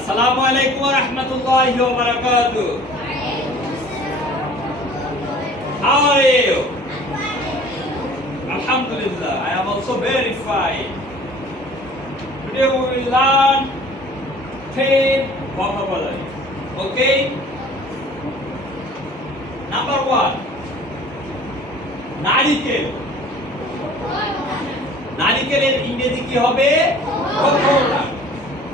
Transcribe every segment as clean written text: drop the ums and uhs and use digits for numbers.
Assalamu alaikum wa rahmatullahi wa barakatuh. How are you? Alhamdulillah, I am also very fine. Today we will learn 10 vocabulary. Okay? Number 1. নারিকেল। নারিকেলের ইংরেজি কি হবে? Coconut.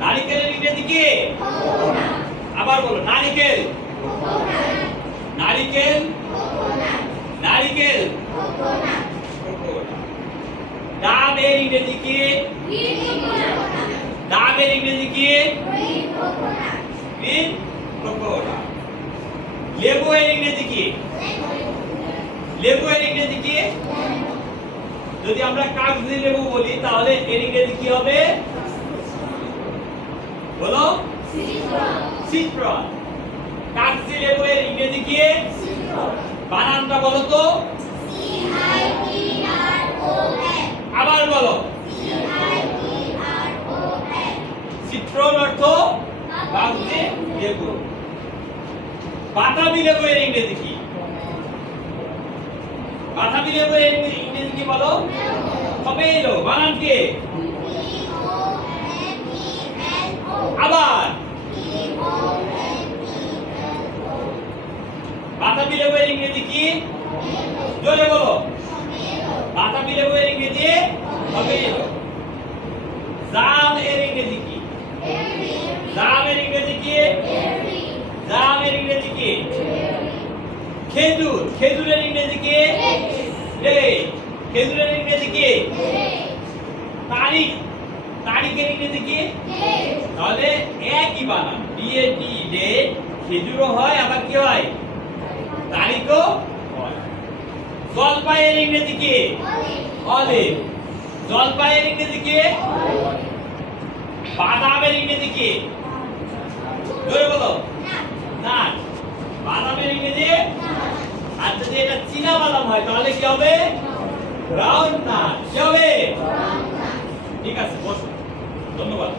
নারিকেলের ইংরেজি কি? কোকোনাট। আবার বলো নারিকেল। কোকোনাট। নারিকেল। কোকোনাট। নারিকেল। কোকোনাট। কোকোনাট। ডাবের ইংরেজি কি? Green coconut. ডাবের ইংরেজি কি? Green coconut. Green coconut. লেবু এর ইংরেজি কি? লেবু এর ইংরেজি কি? যদি আমরা কাগজি লেবু বলি তাহলে এর ইংরেজি কি হবে? বলো সিট্রন। কাগজি লেবু এর ইংরেজি কি? বানানটা বলো তো। আবার বলো। সিট্রন অর্থ কাগজি লেবু। বাতাবি লেবু এর ইংরেজি কি? বাতাবি লেবু এর ইংরেজি কি বলো? পমেলো। বানান কি? আবার বাতাবি লেবু এর ইংরেজি কি? জোরে বলো। বাতাবি লেবু এর ইংরেজি পমেলো। জাম এর ইংরেজি কি? জাম এর ইংরেজি কি? জাম এর ইংরেজি কি? খেজুর। খেজুরের ইংরেজি কি? খেজুরের ইংরেজি কি? তারিখ। তারিখের ইংরেজি কি? তাহলে একই বানান। DAT date. খেজুরও হয় আবার কি হয়? তারিখও হয়। জলপাইয়ের ইংরেজি কি? অলিভ। জলপাইয়ের ইংরেজি কি? বাদামের ইংরেজি কি? জোরে বলো। নাট। বাদামের ইংরেজি? আর যদি এটা চীনা বাদাম হয় তাহলে কি হবে? Brown nut. কি হবে? ঠিক আছে, বসো। ধন্যবাদ।